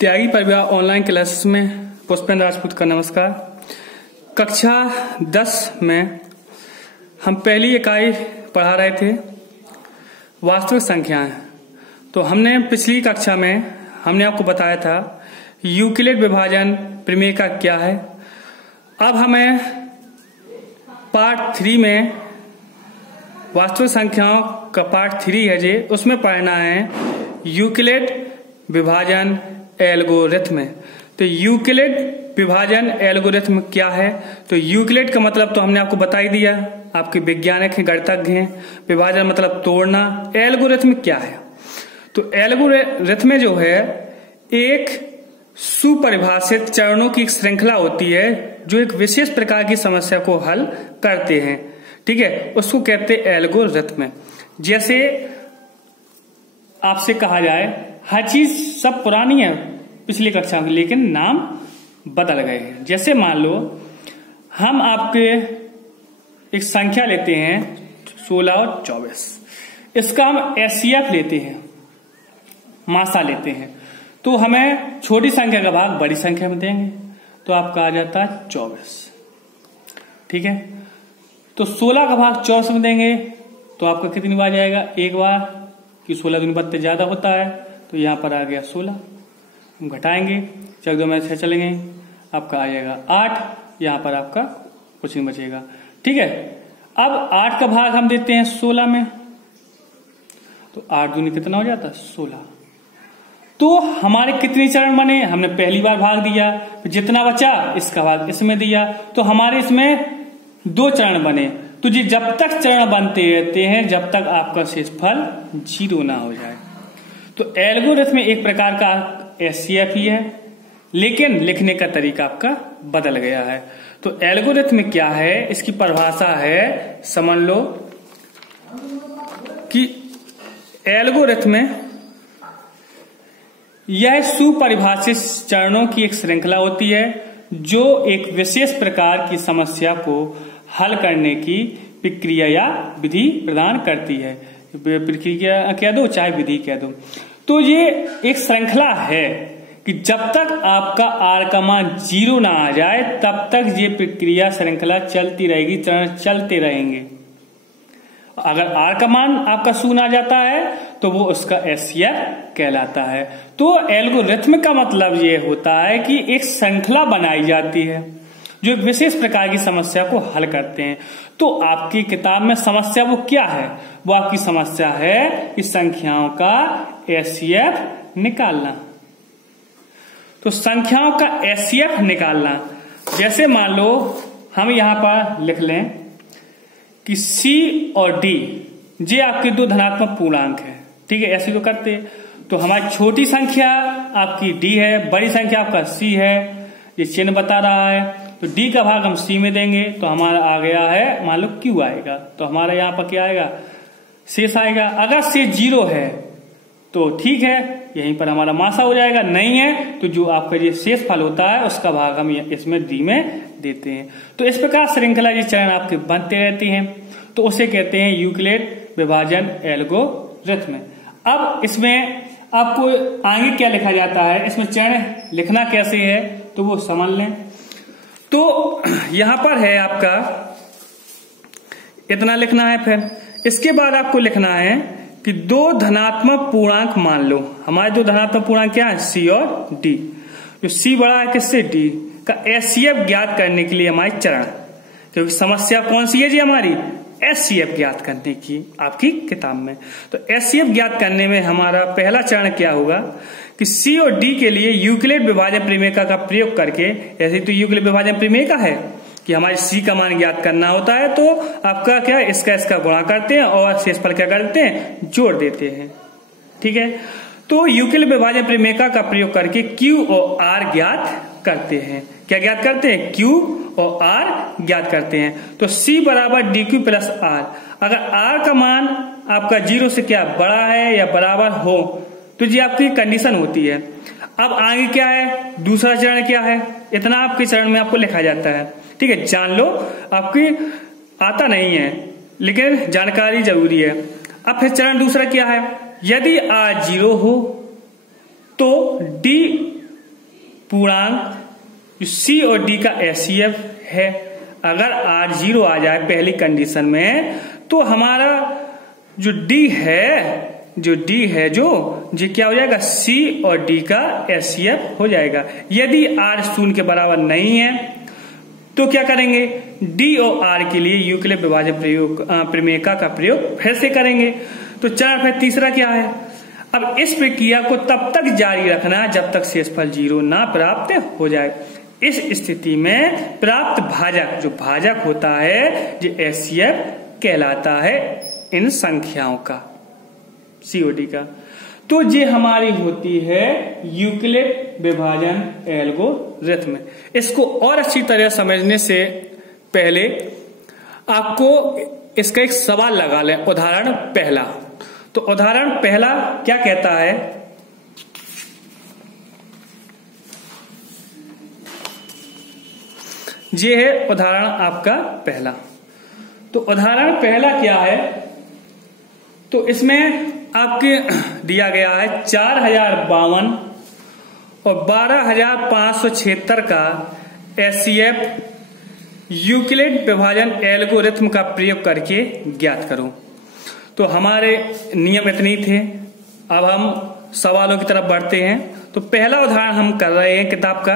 त्यागी परिवार online classes में पुष्पेंद्र राजपूत का नमस्कार। कक्षा 10 में हम पहली इकाई पढ़ा रहे थे वास्तविक संख्याएं। तो हमने पिछली कक्षा में हमने आपको बताया था यूक्लिड विभाजन प्रमेय का क्या है। अब हमें पार्ट 3 में वास्तविक संख्याओं का पार्ट 3 है जी, उसमें पढ़ना है यूक्लिड विभाजन एल्गोरिथम। तो यूक्लिड विभाजन एल्गोरिथम क्या है? तो यूक्लिड का मतलब तो हमने आपको बता ही दिया, आपके वैज्ञानिक हैं, गणितज्ञ हैं। विभाजन मतलब तोड़ना। एल्गोरिथम क्या है? तो एल्गोरिथम जो है एक सुपरिभाषित चरणों की एक श्रृंखला होती है जो एक विशेष प्रकार की समस्या को हल करते हैं। ठीक है, उसको कहते हैं एल्गोरिथम। जैसे आपसे कहा जाए हर चीज सब पुरानी है पिछली कक्षा की, लेकिन नाम बदल गए हैं। जैसे मान लो हम आपके एक संख्या लेते हैं 16 और 24, इसका हम एचसीएफ लेते हैं, मासा लेते हैं, तो हमें छोटी संख्या का भाग बड़ी संख्या में देंगे तो आपका आ जाता है 24। ठीक है, तो 16 का भाग 24 में देंगे तो आपका कितनी बार जाएगा? एक बार, कि 16 दूनी 32 ज्यादा होता है, तो यहां पर आ गया 16। हम घटाएंगे, चल 2 में 6 चलेंगे, आपका आ जाएगा 8। यहां पर आपका कुछ नहीं बचेगा। ठीक है, अब 8 का भाग हम देते हैं 16 में, तो 8 दूनी कितना हो जाता है? 16। तो हमारे कितने चरण बने? हमने पहली बार भाग दिया, जितना बचा इसका भाग इसमें दिया, तो हमारे इसमें 2 चरण बने। तो जी जब तक चरण बनते रहते हैं जब तक आपका शेषफल 0 ना हो जाए। तो एल्गोरिथम एक प्रकार का एचसीएफ ही है, लेकिन लिखने का तरीका आपका बदल गया है। तो एल्गोरिथम क्या है? इसकी परिभाषा है, समझ लो कि एल्गोरिथम यह सुपरिभाषित चरणों की एक श्रृंखला होती है जो एक विशेष प्रकार की समस्या को हल करने की प्रक्रिया या विधि प्रदान करती है। प्रक्रिया कह दो चाहे विधि कह दो। तो ये एक श्रृंखला है कि जब तक आपका आर का मान 0 ना आ जाए तब तक ये प्रक्रिया श्रृंखला चलती रहेगी, चरण चलते रहेंगे। अगर आर का मान आपका 0 आ जाता है तो वो उसका एचसीएफ कहलाता है। तो एल्गोरिथम का मतलब ये होता है कि एक श्रृंखला बनाई जाती है जो एक विशेष प्रकार की समस्या को हल करते हैं। तो आपकी किताब में समस्या वो क्या है? वो आपकी समस्या है कि संख्याओं का एचसीएफ निकालना। तो संख्याओं का एचसीएफ निकालना, जैसे मान लो हम यहां पर लिख लें कि सी और डी ये आपके 2 धनात्मक पूर्णांक है। ठीक है, ऐसे तो करते। तो हमारी छोटी संख्या आपकी डी है, बड़ी संख्या आपका सी है, ये चिन्ह बता रहा है। तो डी का भाग हम सी में देंगे तो हमारा आ गया है, मान लो क्यू आएगा, तो हमारा यहाँ पर क्या आएगा? शेष आएगा। अगर शेष 0 है तो ठीक है, यहीं पर हमारा मासा हो जाएगा। नहीं है तो जो आपका ये शेष फल होता है उसका भाग हम इसमें डी में देते हैं। तो इस प्रकार श्रृंखला ये चरण आपके बनते रहती हैं। तो उसे कहते हैं यूक्लिड विभाजन एल्गोरिथम। अब इसमें आपको आगे क्या लिखा जाता है, इसमें चरण लिखना कैसे है तो वो समझ लें। तो यहां पर है आपका इतना लिखना है। फिर इसके बाद आपको लिखना है कि 2 धनात्मक पूर्णांक मान लो। हमारे 2 धनात्मक पूर्णांक क्या है? सी और डी। जो सी बड़ा है किससे? डी का एचसीएफ ज्ञात करने के लिए हमारे चरण, क्योंकि समस्या कौन सी है जी हमारी? एचसीएफ ज्ञात करने की आपकी किताब में। तो एचसीएफ ज्ञात करने में हमारा पहला चरण क्या होगा कि सी और डी के लिए यूक्लिड विभाजन प्रमेय का प्रयोग करके, ऐसे तो यूक्लिड विभाजन प्रमेय का है कि हमारे सी का मान ज्ञात करना होता है, तो आपका क्या है? इसका गुणा करते हैं और शेषफल क्या करते हैं? जोड़ देते हैं। ठीक है, तो यूक्लिड विभाजन प्रमेय का प्रयोग करके क्यू और आर ज्ञात करते हैं। क्या ज्ञात करते हैं? क्यू और आर ज्ञात करते हैं। तो सी बराबर डी क्यू प्लस आर। अगर आर का मान आपका 0 से क्या बड़ा है या बराबर हो तो ये आपकी कंडीशन होती है। अब आगे क्या है? दूसरा चरण क्या है? इतना आपके चरण में आपको लिखा जाता है। ठीक है, जान लो, आपकी आता नहीं है लेकिन जानकारी जरूरी है। अब फिर चरण दूसरा क्या है? यदि आर 0 हो तो डी पूर्णांक जो सी और डी का एचसीएफ है, अगर R 0 आ जाए पहली कंडीशन में, तो हमारा जो D है जो क्या हो जाएगा, C और D का एचसीएफ हो जाएगा। यदि R 0 के बराबर नहीं है तो क्या करेंगे, D और R के लिए यूक्लिड विभाजन प्रमेय का प्रयोग फिर से करेंगे। तो चरण फिर तीसरा क्या है, अब इस प्रक्रिया को तब तक जारी रखना जब तक शेषफल 0 ना प्राप्त हो जाए। इस स्थिति में प्राप्त भाजक जो भाजक होता है जो एचसीएफ कहलाता है इन संख्याओं का, सीओडी का। तो ये हमारी होती है यूक्लिड विभाजन एल्गोरिथ्म। इसको और अच्छी तरह समझने से पहले आपको इसका एक सवाल लगा लें। उदाहरण पहला, तो उदाहरण पहला क्या कहता है, ये है उदाहरण आपका पहला। तो उदाहरण पहला क्या है, तो इसमें आपके दिया गया है 4052 और 12576 का एचसीएफ यूक्लिड विभाजन एल्गोरिथ्म का प्रयोग करके ज्ञात करो। तो हमारे नियम इतने ही थे। अब हम सवालों की तरफ बढ़ते हैं। तो पहला उदाहरण हम कर रहे हैं किताब का।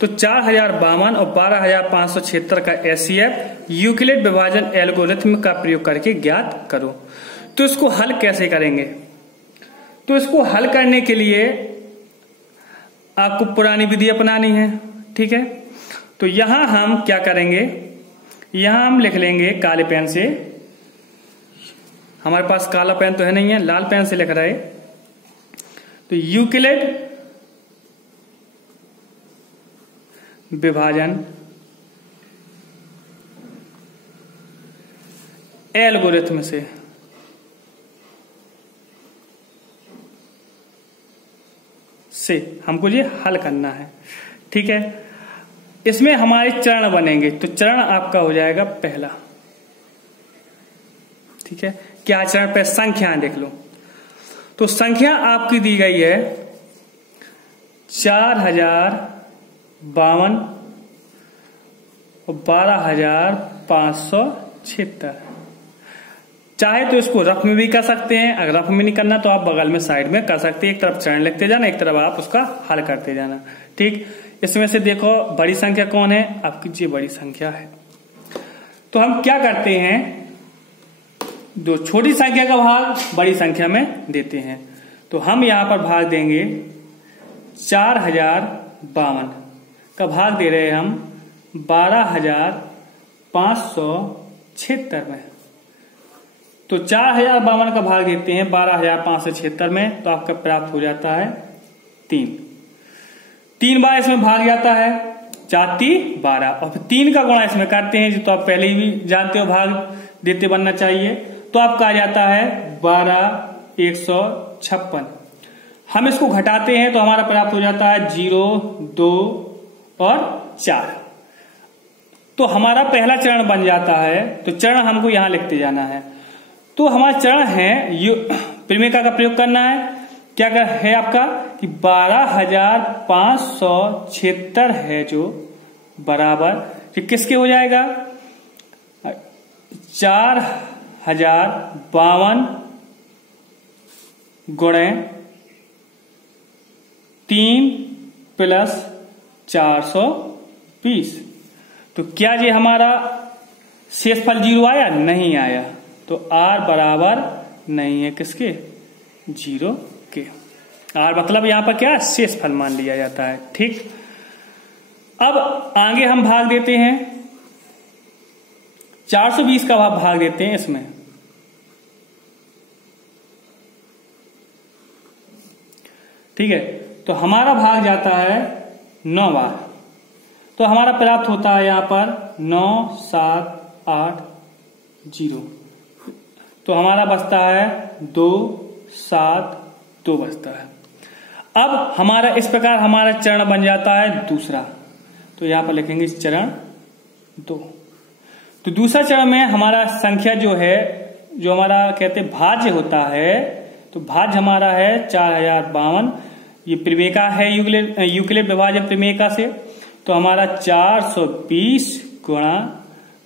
तो 4052 और 12576 का एचसीएफ यूक्लिड विभाजन एल्गोरिथ्म का प्रयोग करके ज्ञात करो। तो इसको हल कैसे करेंगे, तो इसको हल करने के लिए आपको पुरानी विधि अपनानी है, ठीक है। तो यहां हम क्या करेंगे, यहां हम लिख लेंगे काले पेन से, हमारे पास काला पेन तो है नहीं है, लाल पेन से लिख रहे। तो यूक्लिड विभाजन एल्गोरिथ्म से हमको ये हल करना है, ठीक है। इसमें हमारे चरण बनेंगे। तो चरण आपका हो जाएगा पहला, ठीक है। क्या चरण पे संख्याएं देख लो। तो संख्या आपकी दी गई है 4052 और 12576। चाहे तो इसको रफ में भी कर सकते हैं, अगर रफ में नहीं करना तो आप बगल में साइड में कर सकते हैं। एक तरफ चरण लिखते जाना, एक तरफ आप उसका हल करते जाना, ठीक। इसमें से देखो बड़ी संख्या कौन है, आपकी ये बड़ी संख्या है। तो हम क्या करते हैं, दो छोटी संख्या का भाग बड़ी संख्या में देते हैं। तो हम यहां पर भाग देंगे 4052 का भाग दे रहे हैं हम 12576 में। तो 4052 का भाग देते हैं 12576 में, तो आपका प्राप्त हो जाता है 3 बार इसमें भाग जाता है, 4 3 12 और फिर 3 का गुणा इसमें करते हैं, जो तो आप पहले ही भी जानते हो भाग देते बनना चाहिए। तो आपका आ जाता है 12156। हम इसको घटाते हैं तो हमारा प्राप्त हो जाता है 0 2 और 4। तो हमारा पहला चरण बन जाता है। तो चरण हमको यहां लिखते जाना है। तो हमारा चरण है प्रमेय का प्रयोग करना है। क्या है आपका कि 12576 है जो बराबर कि किसके हो जाएगा, 4052 गुणे 3 प्लस 420। तो क्या ये हमारा शेषफल 0 आया, नहीं आया। तो R बराबर नहीं है किसके, 0 के। R मतलब यहां पर क्या शेषफल मान लिया जाता है, ठीक। अब आगे हम भाग देते हैं 420 का भाग देते हैं इसमें। ठीक है, तो हमारा भाग जाता है 9 बार। तो हमारा प्राप्त होता है यहां पर 9780। तो हमारा बचता है 272 बचता है। अब हमारा इस प्रकार हमारा चरण बन जाता है दूसरा। तो यहां पर लिखेंगे चरण 2। तो दूसरा चरण में हमारा संख्या जो है, जो हमारा कहते हैं भाज्य होता है, तो भाज्य हमारा है 4052। ये प्रमेयिका है यूक्लिड विभाजन प्रमेयिका से। तो हमारा 420 गुणा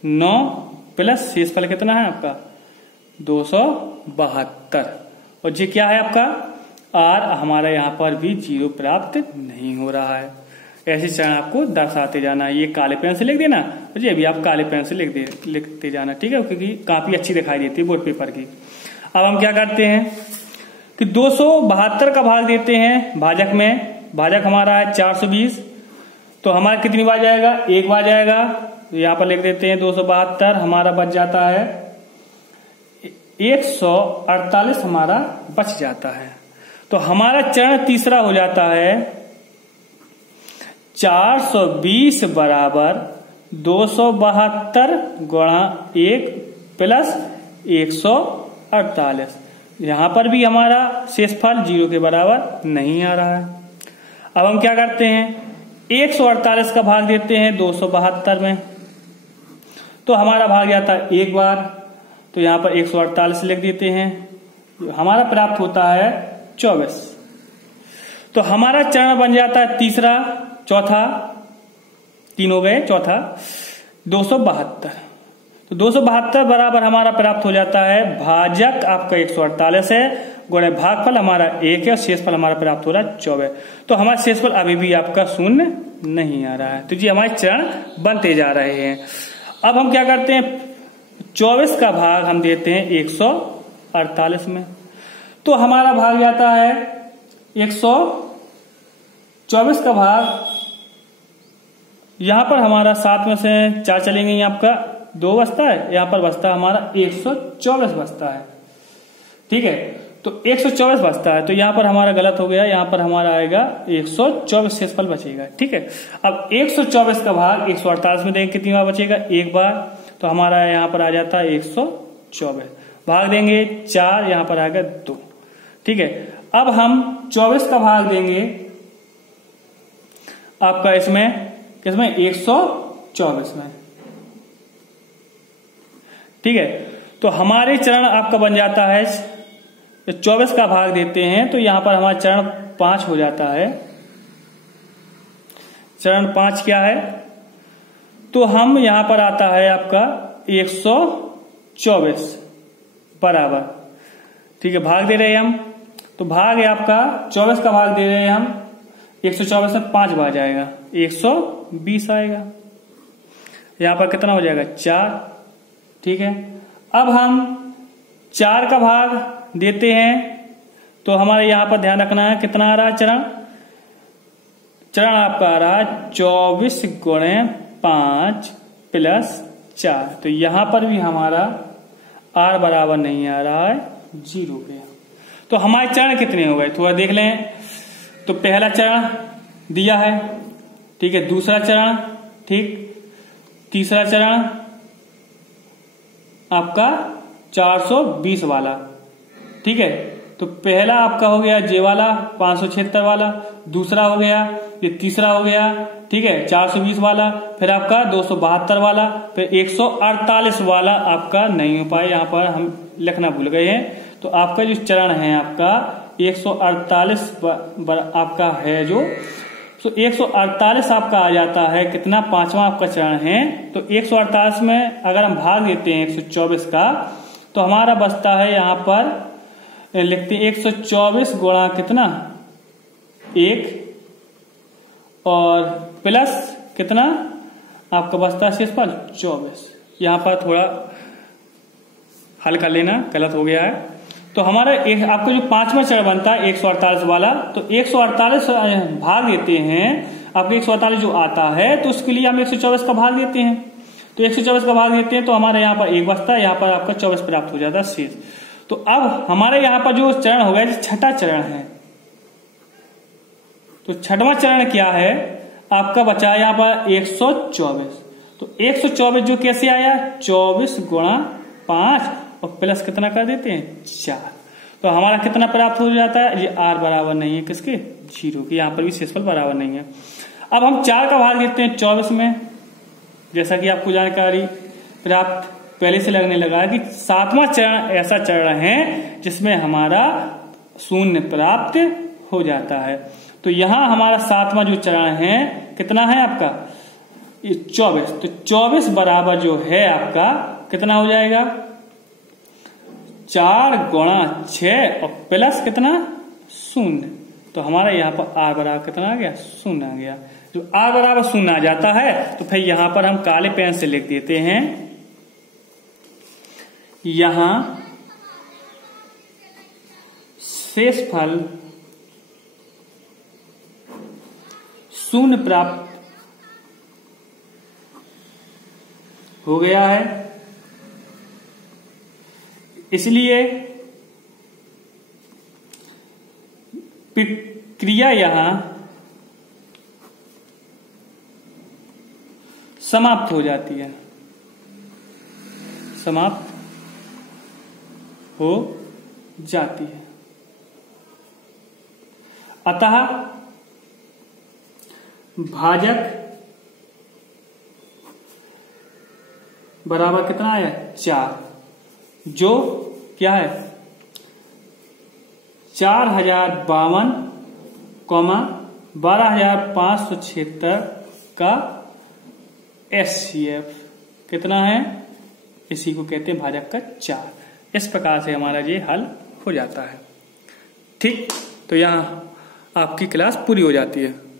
9 प्लस शेषफल कितना है आपका 272, और ये क्या है आपका आर। हमारा यहाँ पर भी 0 प्राप्त नहीं हो रहा है। ऐसे चरण आपको दर्शाते जाना है। ये काले पेन से लिख देना और ये भी आप काले पेन से लिखते जाना, ठीक है, क्योंकि काफी अच्छी दिखाई देती है बोर्ड पेपर की। अब हम क्या करते हैं कि 272 का भाग देते हैं भाजक में। भाजक हमारा है 420, तो हमारा कितनी बार जाएगा, एक बार जाएगा। यहाँ पर लिख देते हैं 272, हमारा बच जाता है 148, हमारा बच जाता है। तो हमारा चरण तीसरा हो जाता है 420 बराबर 272 गुणा 1 प्लस 148। यहां पर भी हमारा शेषफल 0 के बराबर नहीं आ रहा है। अब हम क्या करते हैं 148 का भाग देते हैं 272 में, तो हमारा भाग जाता है एक बार। तो यहां पर 148 लिख देते हैं, हमारा प्राप्त होता है 24। तो हमारा चरण बन जाता है तीसरा, चौथा, 3 हो गए, चौथा 272। तो 272 बराबर हमारा प्राप्त हो जाता है भाजक आपका 148 है गुणे भागफल हमारा 1 है और शेषफल हमारा प्राप्त हो रहा है 24। तो हमारा शेषफल अभी भी आपका शून्य नहीं आ रहा है। तो जी हमारे चरण बनते जा रहे हैं। अब हम क्या करते हैं 24 का भाग हम देते हैं 148 में, तो हमारा भाग जाता है 124 का भाग। यहां पर हमारा 7 में से 4 चलेंगे, यहाँ आपका 2 बचता है, यहां पर बचता है हमारा 124 बचता है, ठीक है। तो 124 बचता है, तो यहां पर हमारा गलत हो गया, यहां पर हमारा आएगा 124 शेषफल बचेगा, ठीक है। अब 124 का भाग 148 में देंगे, कितनी बार बचेगा, एक बार। तो हमारा यहां पर आ जाता है 124, भाग देंगे 4, यहां पर आएगा 2, ठीक है। अब हम 24 का भाग देंगे आपका इसमें किसमें 124 में, ठीक है। तो हमारे चरण आपका बन जाता है 24 का भाग देते हैं, तो यहां पर हमारा चरण 5 हो जाता है। चरण 5 क्या है, तो हम यहां पर आता है आपका 124 बराबर, ठीक है, भाग दे रहे हैं हम। तो भाग है आपका 24 का भाग दे रहे हैं हम, 124 में 5 बार जाएगा 120 आएगा, यहां पर कितना हो जाएगा 4, ठीक है। अब हम 4 का भाग देते हैं, तो हमारे यहां पर ध्यान रखना है कितना आ रहा है चरण आपका आ रहा है 24 गुणे 5 प्लस 4। तो यहां पर भी हमारा r बराबर नहीं आ रहा है 0 पे। तो हमारे चरण कितने हो गए थोड़ा देख लें। तो पहला चरण दिया है, ठीक है, दूसरा चरण, ठीक, तीसरा चरण आपका 420 वाला, ठीक है। तो पहला आपका हो गया जे वाला 576 वाला, दूसरा हो गया, ये तीसरा हो गया, ठीक है, 420 वाला, फिर आपका 272 वाला, फिर 148 वाला आपका नहीं हो पाया, यहां पर हम लिखना भूल गए हैं। तो आपका जो चरण है आपका 148 आपका है जो, तो 148 आपका आ जाता है कितना, 5वां आपका चरण है। तो 148 में अगर हम भाग देते हैं 124 का, तो हमारा बचता है यहां पर लिखते हैं 124 गुणा कितना 1 और प्लस कितना आपका बचता है शेषफल 24। यहां पर थोड़ा हल कर लेना, गलत हो गया है। तो हमारा आपका जो 5वां चरण बनता है 148 वाला, तो 148 भाग देते हैं, आपको 148 जो आता है तो उसके लिए हम 124 का भाग देते हैं। तो 124 का भाग देते हैं तो हमारे यहाँ पर 1 बचता है, यहाँ पर आपका 24 प्राप्त हो जाता है शेष। तो अब हमारे यहाँ पर जो चरण हो गया जो छठा चरण है, तो छठवां चरण क्या है आपका बचा है यहाँ पर 124। तो 124 जो कैसे आया 24 गुणा 5 और प्लस कितना कर देते हैं 4। तो हमारा कितना प्राप्त हो जाता है, ये r बराबर नहीं है किसके 0 के, यहाँ पर भी शेषफल बराबर नहीं है। अब हम 4 का भाग देते हैं 24 में, जैसा कि आपको जानकारी प्राप्त पहले से लगने लगा कि 7वां चरण ऐसा चरण है जिसमें हमारा शून्य प्राप्त हो जाता है। तो यहां हमारा 7वां जो चरण है कितना है आपका, 24। तो 24 बराबर जो है आपका कितना हो जाएगा, 4 गुणा 6 और प्लस कितना 0। तो हमारा यहाँ पर r बराबर कितना आ गया, 0 आ गया। जो r बराबर 0 आ जाता है तो फिर यहां पर हम काले पेन से लिख देते हैं, यहां शेषफल 0 प्राप्त हो गया है, इसलिए प्रक्रिया यहां समाप्त हो जाती है, समाप्त हो जाती है। अतः भाजक बराबर कितना है, 4, जो क्या है 4052,12,576 का HCF कितना है, इसी को कहते हैं भाजक का 4। इस प्रकार से हमारा ये हल हो जाता है। ठीक, तो यहाँ आपकी क्लास पूरी हो जाती है।